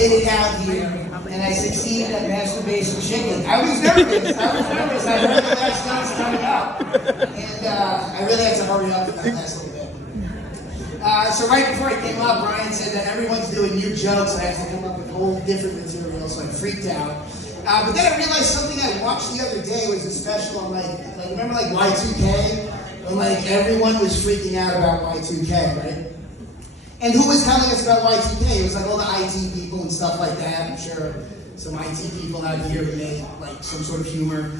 made it out here, and I succeeded at masturbation chicken. I was nervous. I heard the last note's coming up, and I really had to hurry up for that last little bit. So right before I came up, Brian said that everyone's doing new jokes. I have to come up with whole different material, so I freaked out. But then I realized something I watched the other day was a special on remember like Y2K? When like everyone was freaking out about Y2K, right? And who was telling us about Y2K? It was like all the IT people and stuff like that. I'm sure some IT people out here who made like some sort of humor.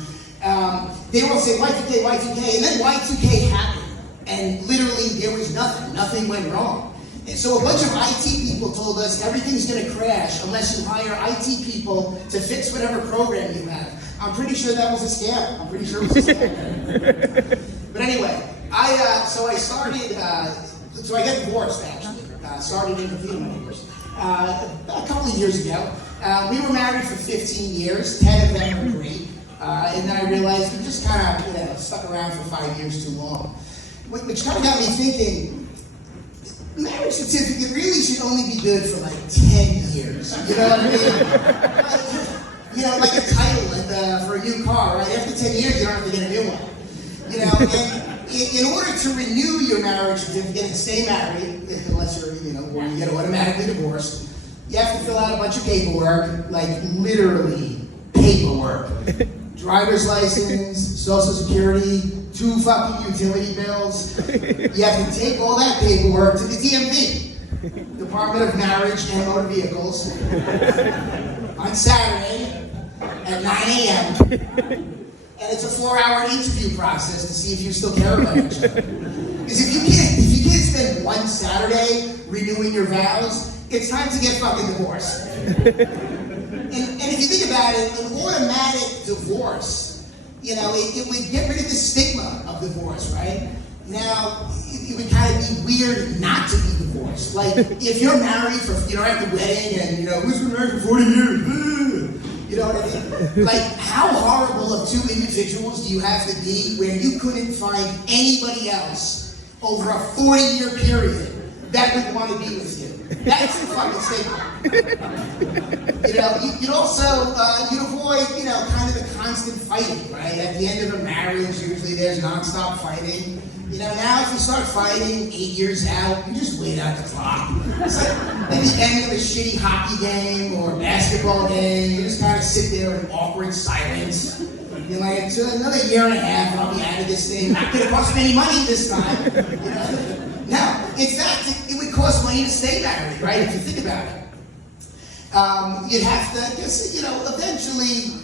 They were all saying Y2K, Y2K, and then Y2K happened. And literally there was nothing. Nothing went wrong. And so a bunch of IT people told us everything's going to crash unless you hire IT people to fix whatever program you have. I'm pretty sure that was a scam. I'm pretty sure it was a scam. But anyway, I got divorced actually. Started in computer divorce a couple of years ago. We were married for 15 years. 10 of them were great. And then I realized we just kind of stuck around for 5 years too long. Which kind of got me thinking, marriage certificate really should only be good for like 10 years. You know what I mean? Like a title for a new car, right? After 10 years, you don't have to get a new one. And in order to renew your marriage certificate and stay married, unless you're, or you get automatically divorced, you have to fill out a bunch of paperwork, like literally paperwork. Driver's license, social security, 2 fucking utility bills. You have to take all that paperwork to the DMV, Department of Marriage and Motor Vehicles, on Saturday at 9 a.m. And it's a 4-hour interview process to see if you still care about each other. Because if you can't spend one Saturday renewing your vows, it's time to get fucking divorced. And if you think about it, an automatic divorce, it would get rid of the stigma of divorce, right? Now, it would kind of be weird not to be divorced. Like, if you're married for, at the wedding and, who's been married for 40 years? You know what I mean? Like, how horrible of 2 individuals do you have to be where you couldn't find anybody else over a 40-year period that would want to be with you? That's the fucking statement. You'd also, you'd avoid, kind of the constant fighting, right? At the end of a marriage, usually there's nonstop fighting. Now if you start fighting 8 years out, you just wait out the clock. It's like at the end of a shitty hockey game or basketball game, you just kind of sit there in awkward silence. You're like, until another year and a half, I'll be out of this thing. Not gonna cost me any money this time. Now, in fact, it would cost money to stay married, right? If you think about it. You'd have to, eventually,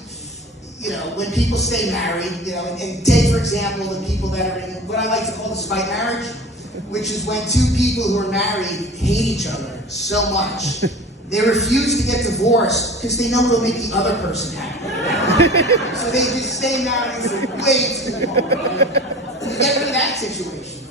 when people stay married, and take, for example, the people that are in what I like to call the spite marriage, which is when 2 people who are married hate each other so much, they refuse to get divorced because they know it'll make the other person happy. So they just stay married for way too long. You get rid of that situation.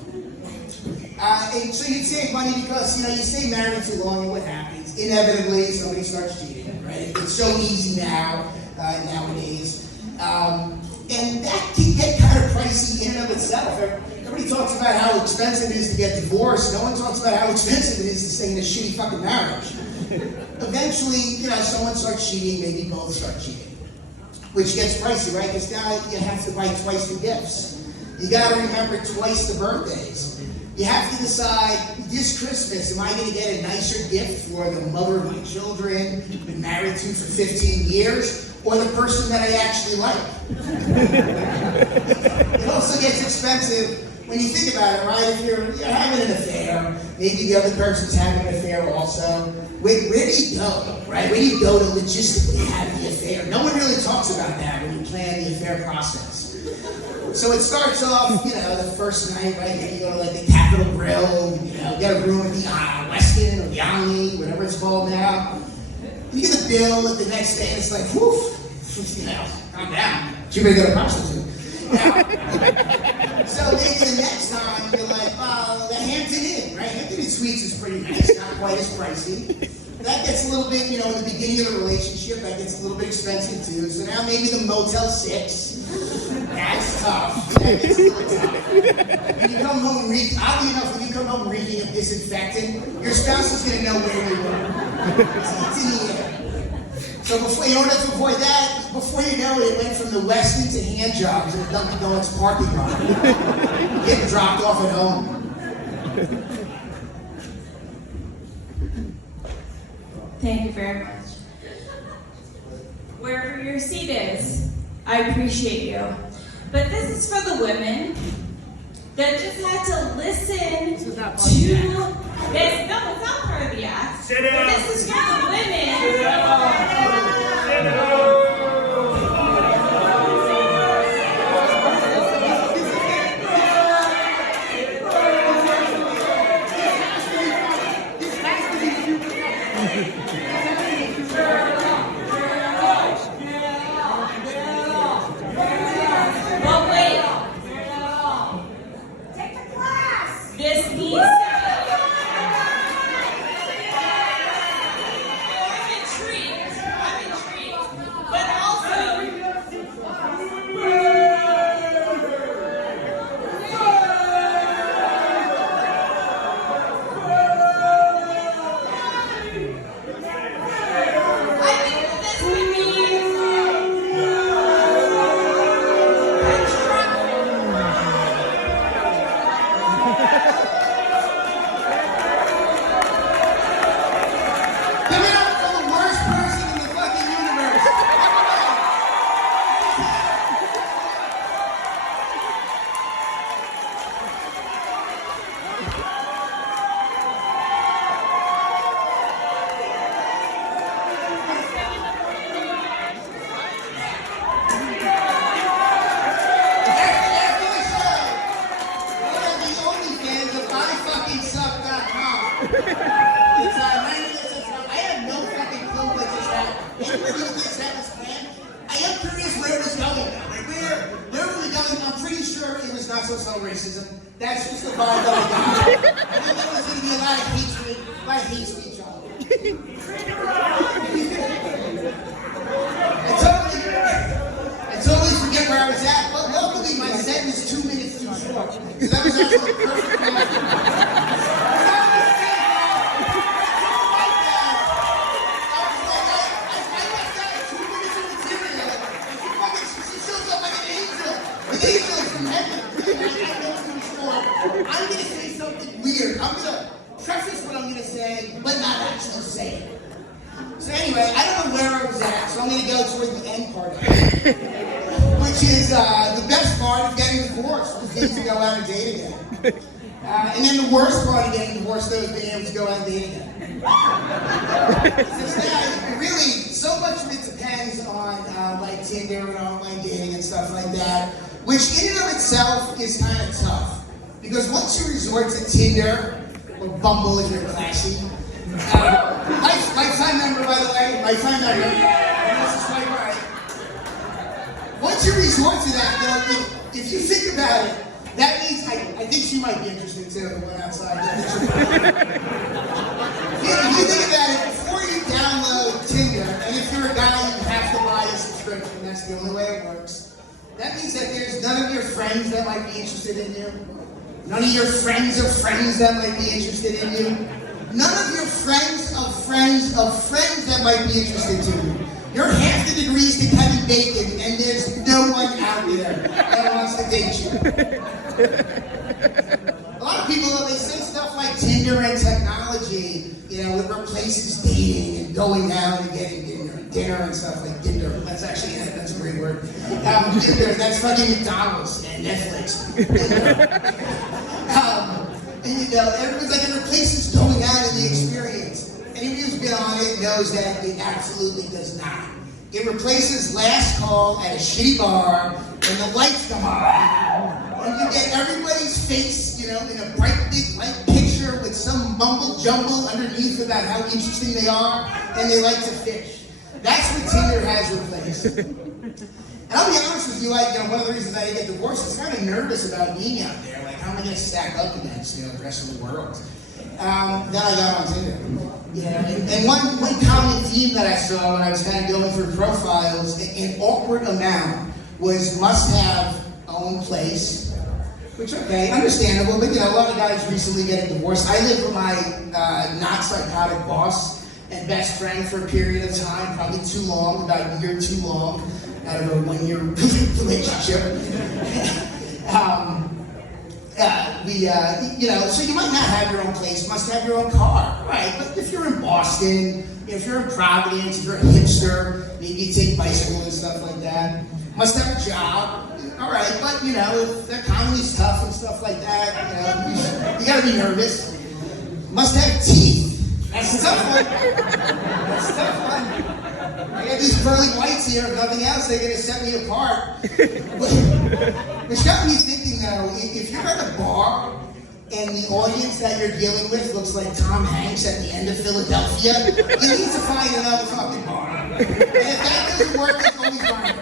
And so you'd save money because, you stay married too long, and what happens? Inevitably, somebody starts cheating, right? It's so easy nowadays. And that can get kind of pricey in and of itself. Everybody talks about how expensive it is to get divorced. No one talks about how expensive it is to stay in a shitty fucking marriage. Eventually, someone starts cheating, maybe both start cheating. Which gets pricey, right? Because now you have to buy twice the gifts. You gotta remember twice the birthdays. You have to decide, this Christmas, am I going to get a nicer gift for the mother of my children, been married to for 15 years, or the person that I actually like? It also gets expensive when you think about it, right? If you're having an affair, maybe the other person's having an affair also. Where do you go, right? Where do you go to logistically have the affair? No one really talks about that when you plan the affair process. So it starts off, the first night, right? You go to like the Capitol Grill, get a room at the Westin or the Omni, whatever it's called now. You get the bill the next day, and it's like, woof, calm down. Too big of a prostitute. So maybe the next time you're like, the Hampton Inn, right? Hampton Inn Suites is pretty nice, not quite as pricey. That gets a little bit, in the beginning of the relationship, that gets a little bit expensive too. So now maybe the Motel 6. That's tough. That gets a little tough. When you come home oddly enough, when you come home reeking of disinfectant, your spouse is going to know where you were. It's in the air. So in order to avoid that, before you know it, it went from the Westin to hand jobs in a Dunkin' Donuts parking lot. Getting dropped off at home. Thank you very much. Wherever your seat is, I appreciate you. But this is for the women that just had to listen to this. No, it's not part of the act. Sit down. But this is for the women. Sit down. Sit down. But wait. Take the class. This needs to be. I'm intrigued. But also, I think that this would be Give it up for the worst person in the fucking universe. After the show, go to the OnlyFans of bodyfuckingsuck.com. I have no fucking clue what just happened. Anybody who thinks that was planned, I am curious where it was going. Like where were we going? I'm pretty sure it was not so racism. That's just the vibe that I got. I think there was going to be a lot of hate speech on it. I totally forget where I was at, but luckily my set was 2 minutes too short. Because that was actually the perfect time. I'm going to say something weird. I'm going to preface what I'm going to say, but not actually say it. So anyway, I don't know where I was at, so I'm going to go toward the end part of it, which is the best part of getting divorced, is getting to go out and date again. And then the worst part of getting divorced, though, is being able to go out and date again. Really, so much of it depends on like Tinder and online dating and stuff like that, which in and of itself is kind of tough. Because once you resort to Tinder, or Bumble if you're classy, lifetime member, by the way, lifetime member, this is quite right. Once you resort to that, though, if you think about it, that means, I think she might be interested too, the one outside. If you think about it, before you download Tinder, and if you're a guy, you have to buy a subscription, that's the only way it works. That means that there's none of your friends that might be interested in you. None of your friends of friends that might be interested in you. None of your friends of friends of friends that might be interested in you. You're half the degrees to Kevin Bacon, and there's no one out there that wants to date you. A lot of people, they say stuff like Tinder and technology, it replaces dating and going out and getting dinner and stuff like Tinder. That's a great word. Tinder, that's fucking McDonald's and Netflix. And everyone's like, it replaces going out in the experience. Anybody who's been on it knows that it absolutely does not. It replaces last call at a shitty bar when the lights come on. And you get everybody's face, in a bright big light picture with some mumble jumble underneath about how interesting they are, and they like to fish. That's what Tinder has replaced. And I'll be honest with you, one of the reasons I didn't get divorced is kind of nervous about being out there. Like, how am I going to stack up against, the rest of the world? Then I got on Tinder. And one common theme that I saw when I was kind of going through profiles, an awkward amount, was must have own place, Which, okay, understandable, but you know, a lot of guys recently getting divorced. I lived with my not psychotic boss and best friend for a period of time, probably too long, about a year too long, out of a 1 year relationship. You know, so you might not have your own place, must have your own car, right? But if you're in Boston, you know, if you're in Providence, if you're a hipster, maybe you take bicycle and stuff like that. Must have a job, all right, but you know, if the economy's tough and stuff like that, you know, you gotta be nervous. Must have teeth. That's a tough one. That's a tough one. I got these pearly whites here, if nothing else, they're gonna set me apart. Which got me thinking though, if you're at a bar and the audience that you're dealing with looks like Tom Hanks at the end of Philadelphia, you need to find another fucking bar. And if that doesn't work, it's only fine.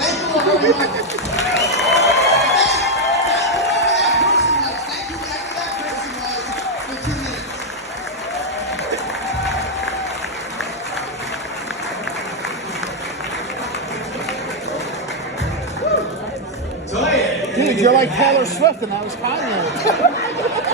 Thank you all very much. Thank you whoever that person was for 2 minutes. Toya. Dude, you're like Taylor Swift and I was Kanye.